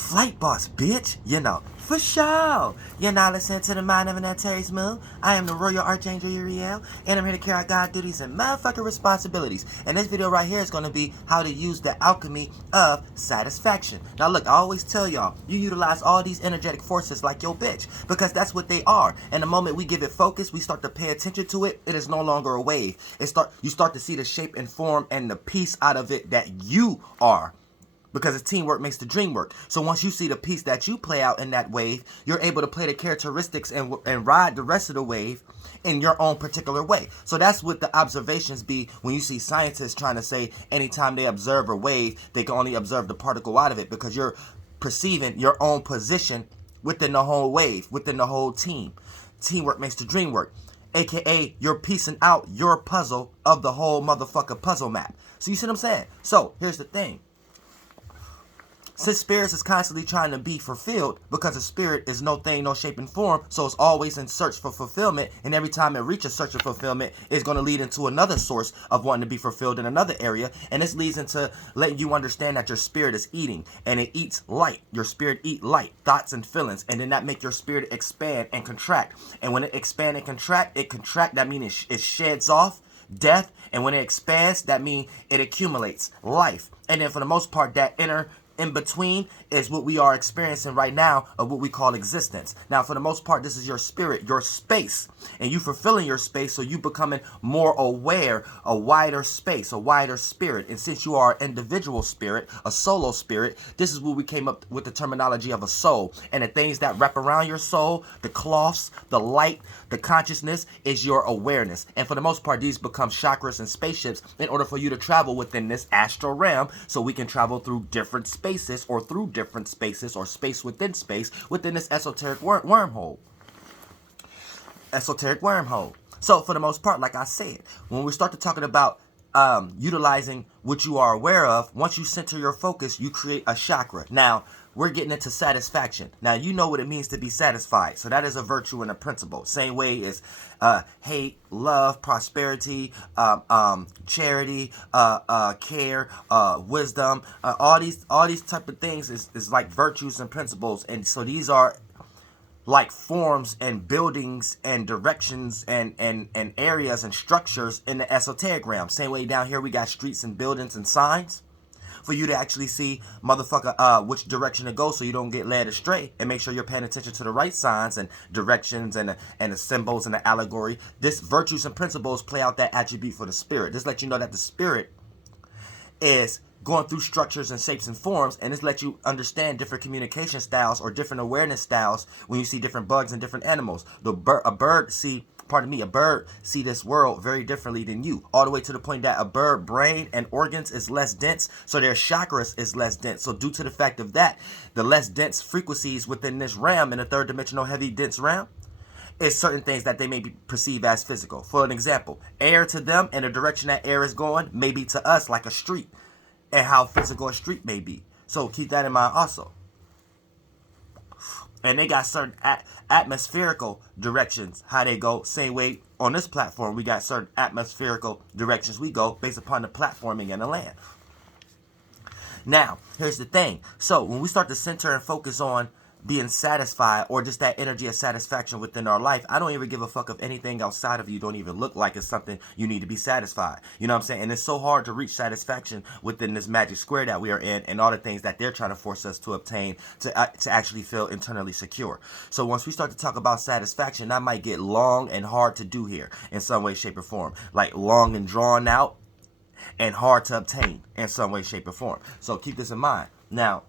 Flight boss, bitch. You know, for sure. You're now listening to the Mind of an Terry Smooth. I am the Royal Archangel Uriel, and I'm here to carry out God duties and motherfucking responsibilities. And this video right here is going to be how to use the alchemy of satisfaction. Now look, I always tell y'all, you utilize all these energetic forces like your bitch, because that's what they are. And the moment we give it focus, we start to pay attention to it, it is no longer a wave. You start to see the shape and form and the piece out of it that you are. Because it's teamwork makes the dream work. So once you see the piece that you play out in that wave, you're able to play the characteristics and ride the rest of the wave in your own particular way. So that's what the observations be when you see scientists trying to say anytime they observe a wave, they can only observe the particle out of it, because you're perceiving your own position within the whole wave, within the whole team. Teamwork makes the dream work. AKA, you're piecing out your puzzle of the whole motherfucker puzzle map. So you see what I'm saying? So here's the thing. Since spirits is constantly trying to be fulfilled, because a spirit is no thing, no shape and form, so it's always in search for fulfillment, and every time it reaches search for fulfillment, it's going to lead into another source of wanting to be fulfilled in another area, and this leads into letting you understand that your spirit is eating, and it eats light. Your spirit eat light, thoughts and feelings, and then that make your spirit expand and contract, and when it expand and contract, that means it sheds off death, and when it expands, that means it accumulates life, and then for the most part, that inner in between is what we are experiencing right now, of what we call existence. Now, for the most part, this is your spirit, your space, and you fulfilling your space, so you becoming more aware, a wider space, a wider spirit. And since you are an individual spirit, a solo spirit, this is where we came up with the terminology of a soul. And the things that wrap around your soul, the cloths, the light, the consciousness, is your awareness. And for the most part, these become chakras and spaceships in order for you to travel within this astral realm, so we can travel through different spaces, or through different spaces, or space within this esoteric wormhole. Esoteric wormhole. So for the most part, like I said, when we start to talking about utilizing what you are aware of, once you center your focus, you create a chakra. Now, we're getting into satisfaction. Now, you know what it means to be satisfied. So that is a virtue and a principle. Same way as hate, love, prosperity, charity, care, wisdom. All these type of things is like virtues and principles. And so these are like forms and buildings and directions and areas and structures in the esoteric realm. Same way down here we got streets and buildings and signs for you to actually see, motherfucker, which direction to go, so you don't get led astray, and make sure you're paying attention to the right signs and directions and the symbols and the allegory. This virtues and principles play out that attribute for the spirit. This lets you know that the spirit is going through structures and shapes and forms, and this lets you understand different communication styles or different awareness styles when you see different bugs and different animals. A bird see this world very differently than you, all the way to the point that a bird brain and organs is less dense, so their chakras is less dense. So due to the fact of that, the less dense frequencies within this realm, in the third dimensional heavy dense realm, is certain things that they may perceive as physical. For an example, air to them and the direction that air is going may be to us like a street, and how physical a street may be. So keep that in mind also. And they got certain atmospherical directions, how they go. Same way on this platform, we got certain atmospherical directions we go based upon the platforming and the land. Now, here's the thing. So when we start to center and focus on being satisfied, or just that energy of satisfaction within our life, I don't even give a fuck if anything outside of you don't even look like it's something you need to be satisfied. You know what I'm saying? And it's so hard to reach satisfaction within this magic square that we are in, and all the things that they're trying to force us to obtain to actually feel internally secure. So once we start to talk about satisfaction, that might get long and hard to do here in some way, shape, or form. Like long and drawn out and hard to obtain in some way, shape, or form. So keep this in mind. Now,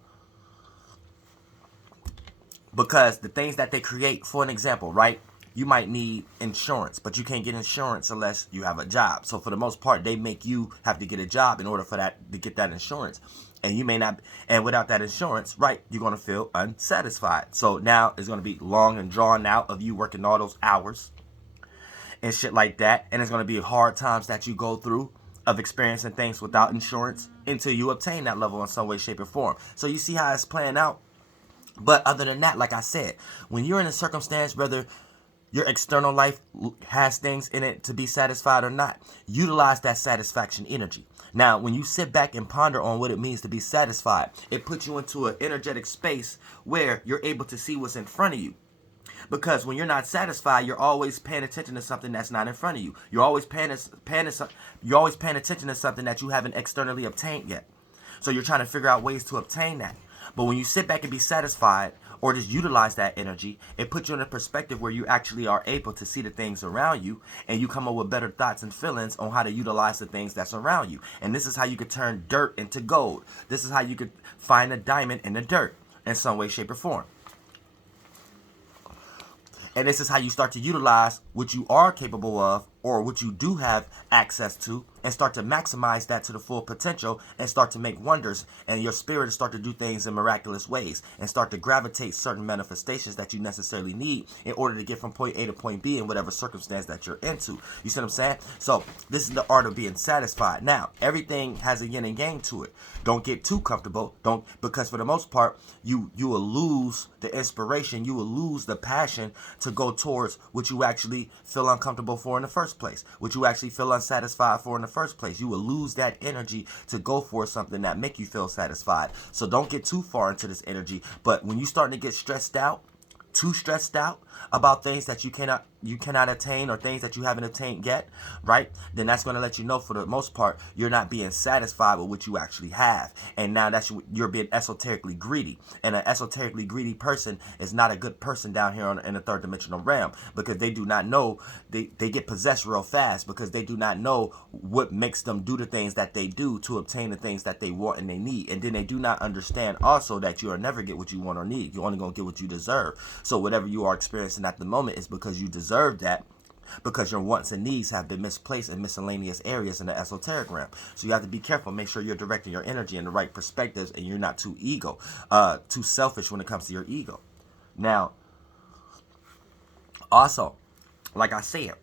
because the things that they create, for an example, right? You might need insurance, but you can't get insurance unless you have a job. So for the most part, they make you have to get a job in order for that to get that insurance. And you may not, and without that insurance, right, you're going to feel unsatisfied. So now it's going to be long and drawn out of you working all those hours and shit like that. And it's going to be hard times that you go through of experiencing things without insurance until you obtain that level in some way, shape, or form. So you see how it's playing out. But other than that, like I said, when you're in a circumstance, whether Your external life has things in it to be satisfied or not. Utilize that satisfaction energy. Now, when you sit back and ponder on what it means to be satisfied, it puts you into an energetic space where you're able to see what's in front of you. Because when you're not satisfied, you're always paying attention to something that's not in front of you. You're always paying attention to something that you haven't externally obtained yet. So you're trying to figure out ways to obtain that. But when you sit back and be satisfied, or just utilize that energy, it puts you in a perspective where you actually are able to see the things around you, and you come up with better thoughts and feelings on how to utilize the things that's around you. And this is how you could turn dirt into gold. This is how you could find a diamond in the dirt in some way, shape, or form. And this is how you start to utilize what you are capable of, or what you do have access to, and start to maximize that to the full potential, and start to make wonders, and your spirit will start to do things in miraculous ways, and start to gravitate certain manifestations that you necessarily need in order to get from point A to point B in whatever circumstance that you're into. You see what I'm saying? So this is the art of being satisfied. Now, everything has a yin and yang to it. Don't get too comfortable. Because for the most part, you will lose the inspiration, you will lose the passion to go towards what you actually feel uncomfortable for in the first place, what you actually feel unsatisfied for in the first place. You will lose that energy to go for something that make you feel satisfied. So don't get too far into this energy. But when you starting to get too stressed out about things that you cannot attain, or things that you haven't attained yet, right? Then that's going to let you know, for the most part, you're not being satisfied with what you actually have. And now you're being esoterically greedy. And an esoterically greedy person is not a good person down here in the third dimensional realm, because they do not know, they get possessed real fast, because they do not know what makes them do the things that they do to obtain the things that they want and they need. And then they do not understand also that you will never get what you want or need. You're only going to get what you deserve. So whatever you are experiencing at the moment is because you deserve that, because your wants and needs have been misplaced in miscellaneous areas in the esoteric realm. So you have to be careful. Make sure you're directing your energy in the right perspectives, and you're not too selfish when it comes to your ego. Now, also, like I said,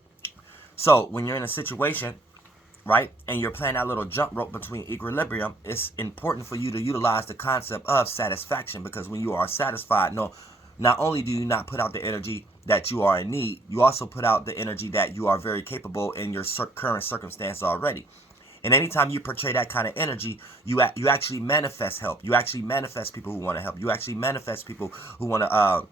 so when you're in a situation, right, and you're playing that little jump rope between equilibrium, it's important for you to utilize the concept of satisfaction, because when you are satisfied, not only do you not put out the energy that you are in need, you also put out the energy that you are very capable in your current circumstance already. And anytime you portray that kind of energy, you actually manifest help. You actually manifest people who want to help. You actually manifest people who want to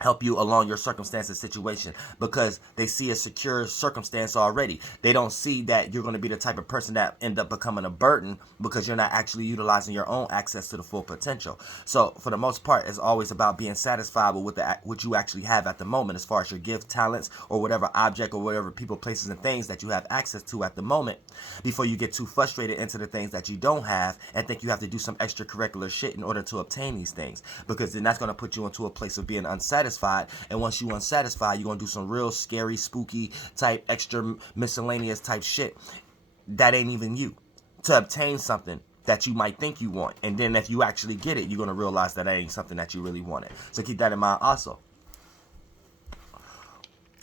help you along your circumstance and situation, because they see a secure circumstance already. They don't see that you're going to be the type of person that end up becoming a burden, because you're not actually utilizing your own access to the full potential. So for the most part, it's always about being satisfied with what you actually have at the moment, as far as your gift, talents, or whatever object or whatever people, places, and things that you have access to at the moment, before you get too frustrated into the things that you don't have and think you have to do some extracurricular shit in order to obtain these things, because then that's going to put you into a place of being unsatisfied. And once you're unsatisfied, you're going to do some real scary, spooky type, extra miscellaneous type shit that ain't even you, to obtain something that you might think you want. And then if you actually get it, you're going to realize that ain't something that you really wanted. So keep that in mind also.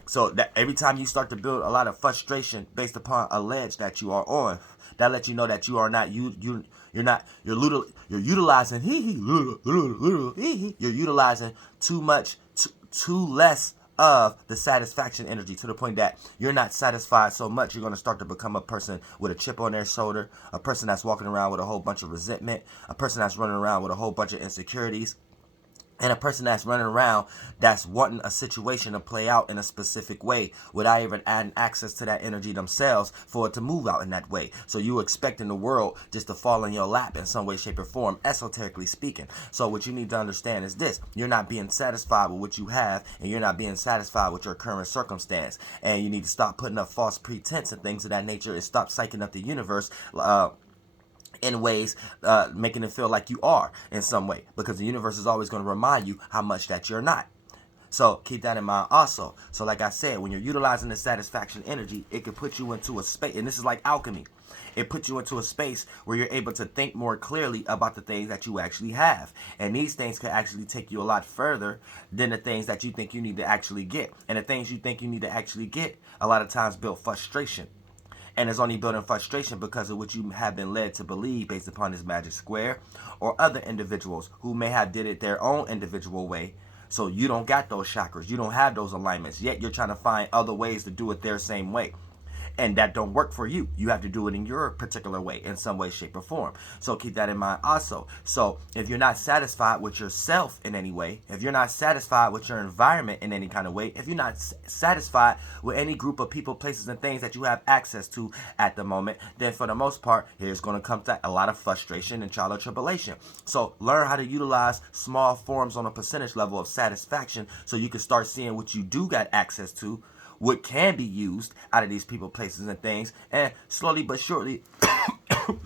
So that every time you start to build a lot of frustration based upon a ledge that you are on, that lets you know that you are not you're utilizing you're utilizing too less of the satisfaction energy, to the point that you're not satisfied so much you're going to start to become a person with a chip on their shoulder, a person that's walking around with a whole bunch of resentment, a person that's running around with a whole bunch of insecurities, and a person that's running around that's wanting a situation to play out in a specific way without even adding access to that energy themselves for it to move out in that way. So you're expecting the world just to fall in your lap in some way, shape, or form, esoterically speaking. So what you need to understand is this: you're not being satisfied with what you have, and you're not being satisfied with your current circumstance. And you need to stop putting up false pretense and things of that nature, and stop psyching up the universe in ways making it feel like you are in some way, because the universe is always going to remind you how much that you're not. So keep that in mind also. So like I said, when you're utilizing the satisfaction energy, it can put you into a space, and this is like alchemy. It puts you into a space where you're able to think more clearly about the things that you actually have. And these things can actually take you a lot further than the things that you think you need to actually get. And the things you think you need to actually get a lot of times build frustration. And it's only building frustration because of what you have been led to believe based upon this magic square, or other individuals who may have did it their own individual way So you don't got those chakras. You don't have those alignments. Yet you're trying to find other ways to do it their same way. And that don't work for you. You have to do it in your particular way, in some way, shape, or form. So keep that in mind also. So if you're not satisfied with yourself in any way, if you're not satisfied with your environment in any kind of way, if you're not satisfied with any group of people, places, and things that you have access to at the moment, then for the most part, here's going to come to a lot of frustration and trial or tribulation. So learn how to utilize small forms on a percentage level of satisfaction so you can start seeing what you do got access to, what can be used out of these people, places, and things, and slowly but surely,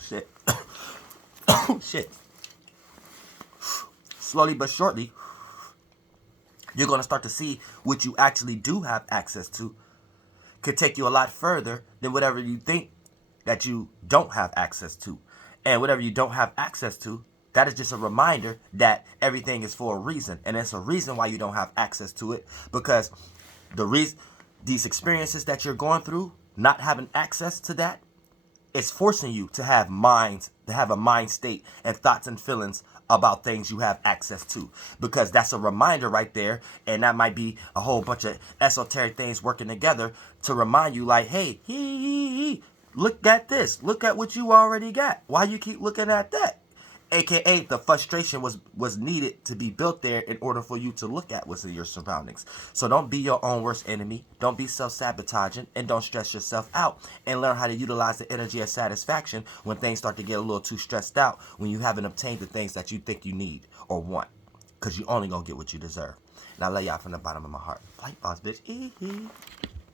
shit, shit, slowly but shortly, you're going to start to see what you actually do have access to could take you a lot further than whatever you think that you don't have access to. And whatever you don't have access to, that is just a reminder that everything is for a reason. And it's a reason why you don't have access to it, because the reason, these experiences that you're going through, not having access to that, it's forcing you to have minds, to have a mind state and thoughts and feelings about things you have access to, because that's a reminder right there. And that might be a whole bunch of esoteric things working together to remind you, like, hey, look at this, look at what you already got, why you keep looking at that? AKA the frustration was needed to be built there in order for you to look at what's in your surroundings. So don't be your own worst enemy. Don't be self-sabotaging, and don't stress yourself out. And learn how to utilize the energy of satisfaction when things start to get a little too stressed out, when you haven't obtained the things that you think you need or want. Because you only gonna get what you deserve. And I love y'all from the bottom of my heart. Flight boss, bitch.